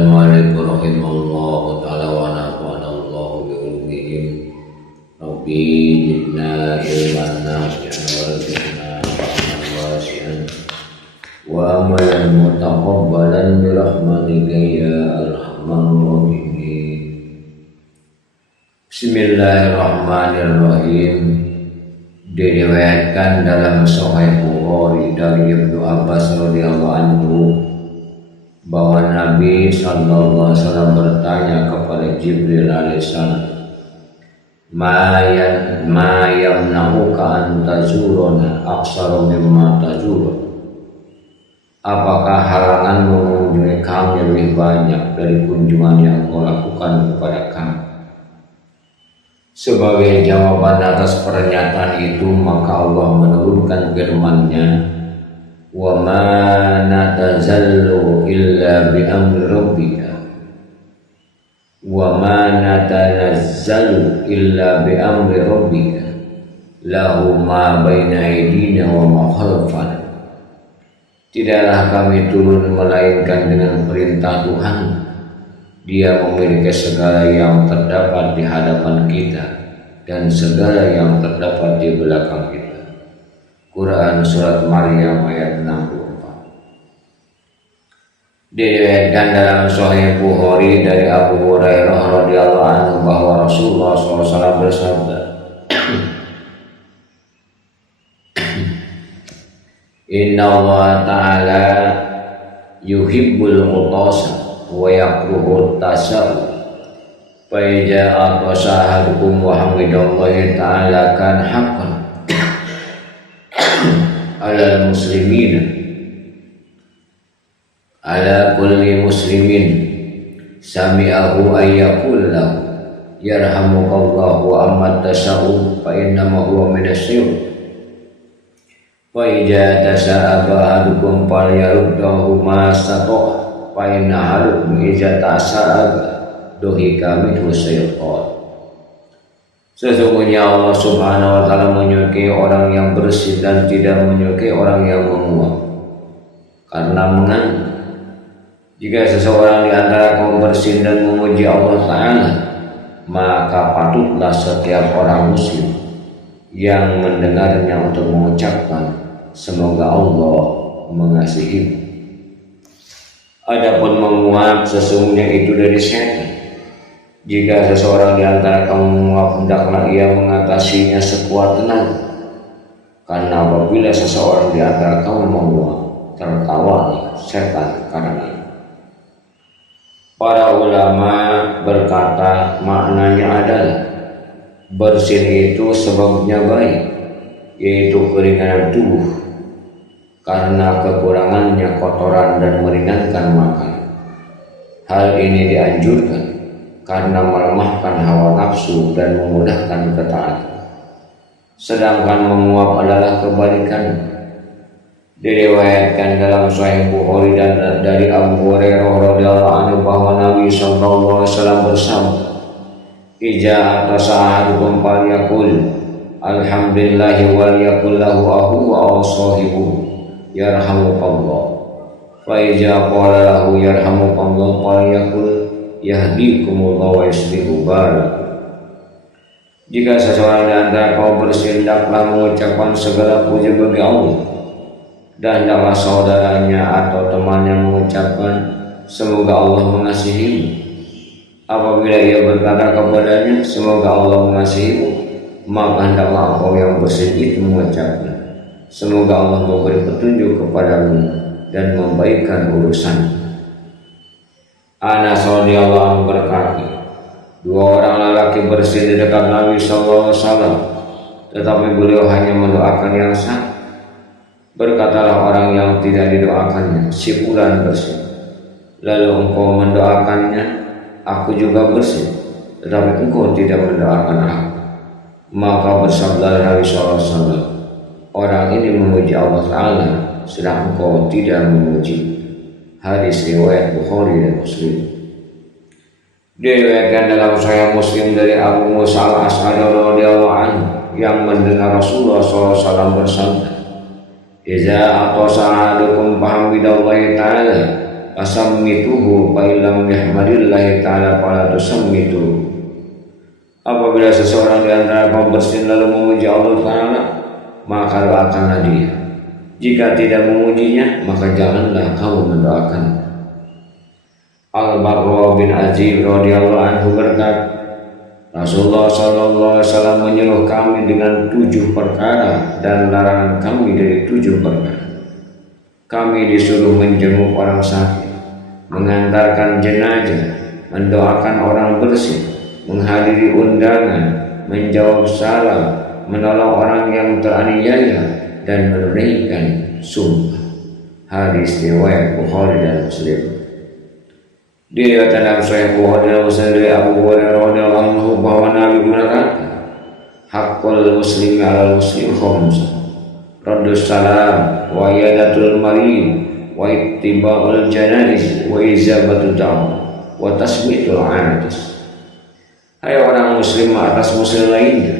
المؤلف رحمه الله تعالى ونفعنا الله بعلومهم ربي زدنا علما نافعا وارزقنا فهما واسعا وعملا متقبلا برحمتك يا ارحم الراحمين. Bismillahirrahmanirrahim. Diriwayatkan dalam Sahih Bukhari dari Ibnu Abbas radhiyallahu anhu bahwa Nabi sallallahu alaihi wasallam bertanya kepada Jibril alaihissalam, ma yamna'uka an tazuruna aksaru mimma tazurun. Apakah halangan mengunjungi kami lebih banyak dari kunjungan yang kau lakukan kepada kami? Sebagai jawaban atas pernyataan itu, maka Allah menurunkan firman-Nya, wa ma natazallu illa bi amri rabbika wa ma natanazzalu illa bi amri rabbika lahu ma baina aydina wa ma khalfana. Tidaklah kami turun melainkan dengan perintah Tuhan. Dia memiliki segala yang terdapat di hadapan kita dan segala yang terdapat di belakang kita. Quran Surat Maryam ayat 64. Diriwayatkan dalam Sahih Bukhari dari Abu Hurairah radhiyallahu anhu bahwa Rasulullah SAW bersabda, Inna Allah Ta'ala yuhibbul utasa wa yakruhu tasa'u fa idza atasa ahadukum wa hamidallahi ta'ala kan haqqan ala muslimin ala kulli muslimin sami'ahu ayyakul lahu yarhamukallahu wa amma tasa'u fa innama huwa minasyir fa idza tasa'aba ahadukum falyaruddahu ma sata'a fa inna ahadukum idza tasa'aba dohika minhu syaitan. Sesungguhnya Allah Subhanahu wa Ta'ala menyukai orang yang bersih dan tidak menyukai orang yang menguap. Karena mengandung, jika seseorang di antara kaum bersih dan memuji Allah Ta'ala, maka patutlah setiap orang muslim yang mendengarnya untuk mengucapkan, semoga Allah mengasihimu. Adapun menguap, sesungguhnya itu dari setan. Jika seseorang di antara kamu menguap, hendaklah ia mengatasinya sekuat tenaga. Karena apabila seseorang di antara kamu menguap, tertawalah setan karena itu. Para ulama berkata maknanya adalah bersin itu sebabnya baik, yaitu keringanan tubuh karena kekurangannya kotoran dan meringankan makan. Hal ini dianjurkan karena melemahkan hawa nafsu dan memudahkan ketaatan. Sedangkan menguap adalah kebalikannya. Diriwayatkan dalam Sahih Bukhari dan dari Abu Hurairah radhiyallahu anhu bahwa Nabi sallallahu alaihi wasallam bersabda, "Idza atasa ahadukum falyaqul alhamdulillahi wal yaqul lahu akhu wa sahibu yarhamukallah. Fa idza qala lahu yarhamukallah falyaqul yahdikumullah wa yuslihu balakum." Jika seseorang di antara kaum bersih, hendaklah mengucapkan segala puji bagi Allah, dan hendaklah saudaranya atau temannya mengucapkan, semoga Allah mengasihimu. Apabila ia berkata kepadanya, semoga Allah mengasihimu, maka hendaklah engkau yang bersih itu mengucapkan, semoga Allah memberi petunjuk kepadamu dan membaikkan urusan. Anas radhiyallahu anhu berkata, dua orang lelaki bersih di dekat Nabi sallallahu alaihi wasallam, tetapi beliau hanya mendoakan yang sah. Berkatalah orang yang tidak didoakannya, si fulan bersih. Lalu engkau mendoakannya, aku juga bersih, tetapi engkau tidak mendoakan aku. Maka bersabda Nabi sallallahu alaihi wasallam, orang ini memuji Allah Ta'ala, sedang engkau tidak memuji. Hadis riwayat Bukhari dan Muslim. Diriwayatkan dalam Sahih Muslim dari Abu Musa al-Asy'ari radhiyallahu anhu yang mendengar Rasulullah SAW bersabda, Iza atasa ahadukum fahamidallahi ta'ala fasammituhu fa illam yahmadillahi ta'ala fala tusammitu. Apabila seseorang di antara kaum bersin lalu memuji Allah Ta'ala, maka doakanlah dia. Jika tidak memujinya, maka janganlah kamu mendoakan. Al-Barra bin Azib radhiyallahu anhu berkata, Rasulullah sallallahu alaihi wasallam menyuruh kami dengan 7 perkara dan larangan kami dari 7 perkara. Kami disuruh menjenguk orang sakit, mengantarkan jenazah, mendoakan orang bersih, menghadiri undangan, menjawab salam, menolong orang yang teraniaya, dan menunaikan sumpah. Hadis riwayat Bukhari dan Muslim. Diriwayatkan dalam Sahih Bukhari dan Muslim dari Abu Hurairah radhiyallahu anhu bahwa Nabi menerangkan, haqqul muslimi 'alal muslim khamsah, raddus salam, wa iyadatul marid, wa ittiba'ul janaiz, wa izabatud da'wah, wa tasmitul 'atis. Hai orang muslim atas muslim lainnya,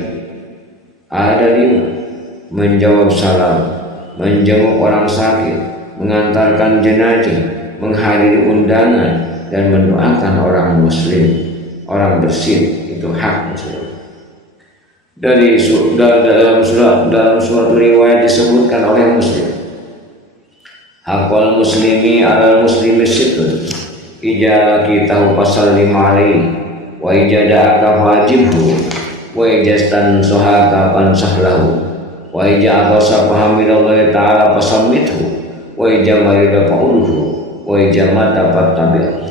ada 5: menjawab salam, menjenguk orang sakit, mengantarkan jenazah, menghadiri undangan, dan mendoakan orang muslim, orang bersih. Itu hak muslim. Dalam suatu riwayat disebutkan oleh Muslim, haqqul muslimi 'alal muslimi sittun, ija laqitahu fasallim alaihi, wa ijadaka fajibhu, wa ijastan sohaka fansahlahu, wa ija aqasa fahamidallahi ta'ala fasammithu, wa ija marida fa'udhu, wa ija mata fattabi'hu.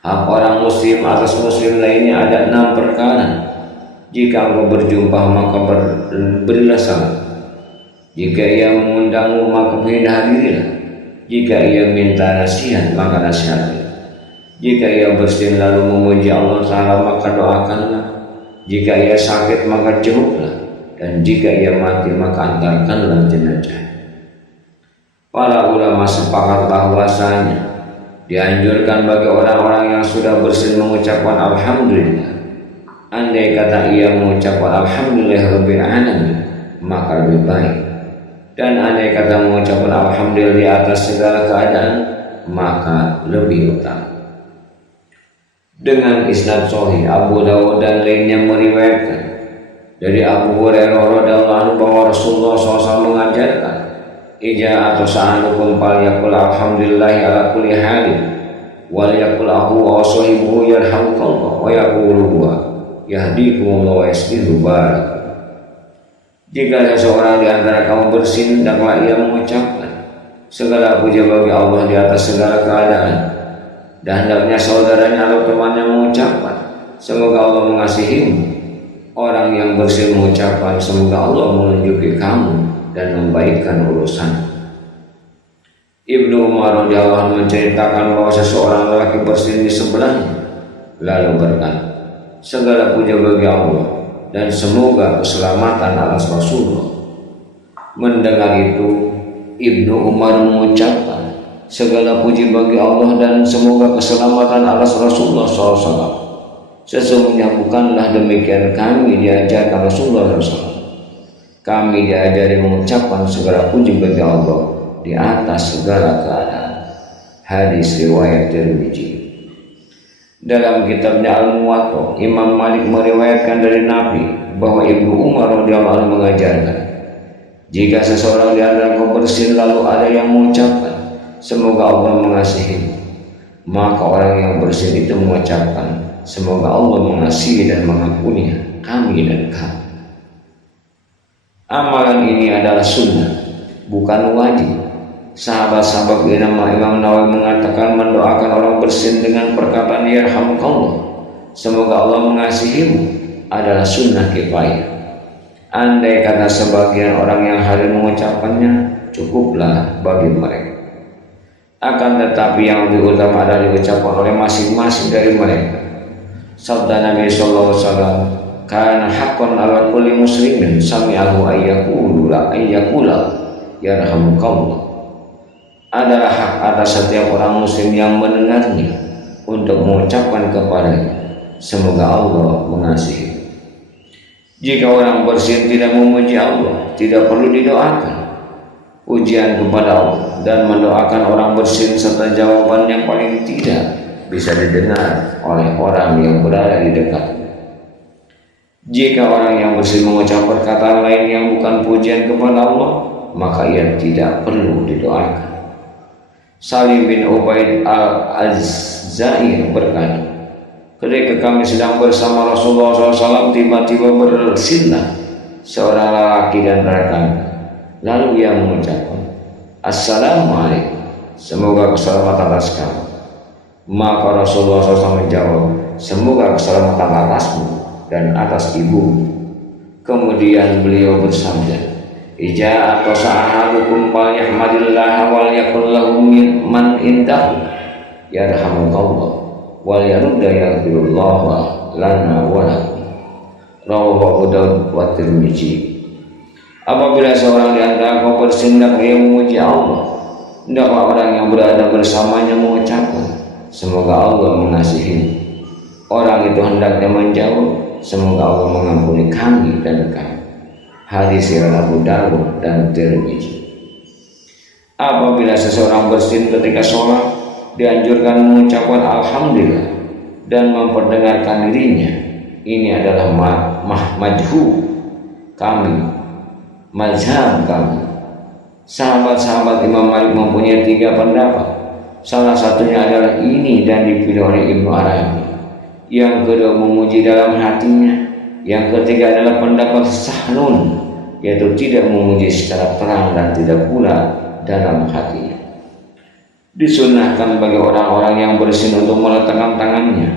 Hak orang muslim atas muslim lainnya ada 6 perkara. Jika engkau berjumpa maka berilah salam. Jika ia mengundangmu maka hadirilah. Jika ia minta nasihat maka nasihatilah. Jika ia bersin lalu memuji Allah Ta'ala maka doakanlah. Jika ia sakit maka jenguklah. Dan jika ia mati maka antarkanlah jenazah. Para ulama sepakat bahwasanya dianjurkan bagi orang-orang yang sudah bersin mengucapkan alhamdulillah. Andai kata ia mengucapkan alhamdulillahirabbil alamin, maka lebih baik. Dan andai kata mengucapkan alhamdulillah di atas segala keadaan, maka lebih utama. Dengan isnad sahih, Abu Dawud dan lainnya meriwayatkan dari Abu Hurairah radhiyallahu anhu bahwa Rasulullah SAW mengajarkan, ija atau sa'alukum falyaqul alhamdulillahi ala kulli halin, wal yaqul ahu wa sahibuhu yarhamukallah, wa yaqulu huwa yahdikumullah wa yaslihu barak. Jika seseorang di antara kamu bersin, hendaklah ia mengucapkan, segala puja bagi Allah di atas segala keadaan, dan hendaknya saudaranya atau temannya mengucapkan, semoga Allah mengasihimu. Orang yang bersin mengucapkan, semoga Allah menunjuki kamu dan membaikkan urusan. Ibnu Umar radhiyallahu anhu menceritakan bahwa seseorang lelaki bersin di sebelahnya lalu berkata, segala puja bagi Allah dan semoga keselamatan atas Rasulullah. Mendengar itu, Ibnu Umar mengucapkan, segala puji bagi Allah dan semoga keselamatan atas Rasulullah SAW. Sesungguhnya bukanlah demikian kami diajarkan Rasulullah SAW. Kami diajari mengucapkan segala puji bagi Allah di atas segala keadaan. Hadis riwayat Tirmidzi. Dalam kitabnya Al-Muwatta, Imam Malik meriwayatkan dari Nabi bahwa Ibnu Umar radhiyallahu anhu mengajarkan, jika seseorang di antara kaum bersin lalu ada yang mengucapkan, semoga Allah mengasihi, maka orang yang bersin itu mengucapkan, semoga Allah mengasihi dan mengampuni kami dan kamu. Amalan ini adalah sunnah, bukan wajib. Sahabat-sahabat bernama Imam Nawawi mengatakan mendoakan orang bersin dengan perkataan yarhamukallah, semoga Allah mengasihimu, adalah sunnah kifayah. Andai kata sebagian orang yang hadir mengucapkannya, cukuplah bagi mereka. Akan tetapi yang lebih utama adalah diucapkan oleh masing-masing dari mereka. Sabda Nabi sallallahu alaihi wasallam, kana haqqan 'ala kulli muslimin sami'ahu ayyaqula yarhamukallah. Adalah hak atas setiap orang muslim yang mendengarnya untuk mengucapkan kepadanya, semoga Allah mengasihi. Jika orang bersin tidak memuji Allah, tidak perlu didoakan. ujian kepada Allah dan mendoakan orang bersin serta jawaban yang paling tidak bisa didengar oleh orang yang berada di dekat. Jika orang yang bersin mengucap perkataan lain yang bukan pujian kepada Allah, maka ia tidak perlu didoakan. Salim bin Ubaid al-Azza'i berkata, ketika kami sedang bersama Rasulullah SAW, tiba-tiba bersinlah seorang lelaki dan rekan. Lalu ia mengucapkan, Assalamualaikum, semoga keselamatan atas kamu. Maka Rasulullah SAW menjawab, semoga keselamatan atasmu dan atas ibumu. Kemudian beliau bersabda, Ija atau sa'ahadukum falyahmadillah wal yakul lahu man indahu yarhamukallah wal yarudda yaghfirullah lana wa lakum. Rawahu Abu Daud wa Tirmidzi. Apabila seorang di antara kamu bersin ia memuji Allah, hendaklah orang yang berada bersamanya mengucapkan, semoga Allah mengasihi. Orang itu hendaknya menjawab, semoga Allah mengampuni kami dan kamu. Hadis riwayat Abu Dawud dan Tirmidzi. Apabila seseorang bersin ketika sholat, dianjurkan mengucapkan alhamdulillah dan memperdengarkan dirinya. Ini adalah majhub kami, mazhab kami. Sahabat-sahabat Imam Malik mempunyai 3 pendapat. Salah satunya adalah ini dan dipilih oleh Ibnu Arabi. Yang kedua memuji dalam hatinya. Yang ketiga adalah pendapat Sahnun, yaitu tidak memuji secara terang dan tidak pula dalam hatinya. Disunahkan bagi orang-orang yang bersin untuk meletakkan tangannya,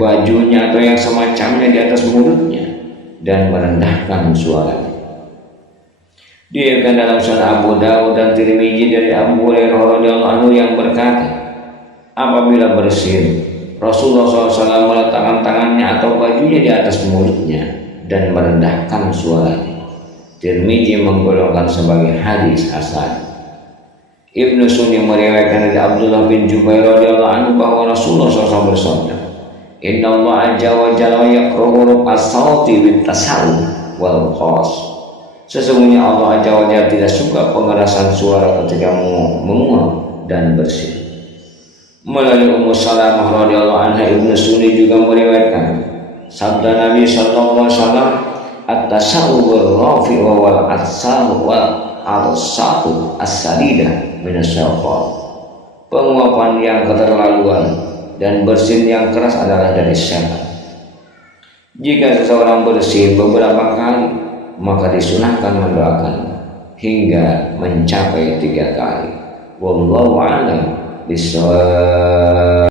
bajunya atau yang semacamnya di atas mulutnya dan merendahkan suaranya. Diriwayatkan dalam Sunan Abu Dawud dan Tirmidzi dari Abu Hurairah radhiyallahu anhu yang berkata, apabila bersin, Rasulullah SAW meletakkan tangannya atau bajunya di atas mulutnya dan merendahkan suaranya. Tirmidzi menggolongkan sebagai hadis hasan. Ibnu Sunni meriwayatkan dari Abdullah bin Jubair radhiyallahu anhu bahwa Rasulullah SAW bersabda, Inna Allah azza wa jalla yaqra'u as-sauti bit-tasawwuf wal khas. Sesungguhnya Allah azza wa jalla tidak suka pengerasan suara ketika menguap dan bersin. Melalui Ummu Salamah radhiyallahu anha, Ibnu Sunni juga meriwayatkan sabda Nabi sallallahu alaihi wasallam, at-tasawwur rafi'u wal atsahu wal arsatu as-sadidah min asy-syaitan. Penguapan yang keterlaluan dan bersin yang keras adalah dari syaitan. Jika seseorang bersin beberapa kali, maka disunahkan mendoakan hingga mencapai 3 kali. Wallahu a'lam bishawab.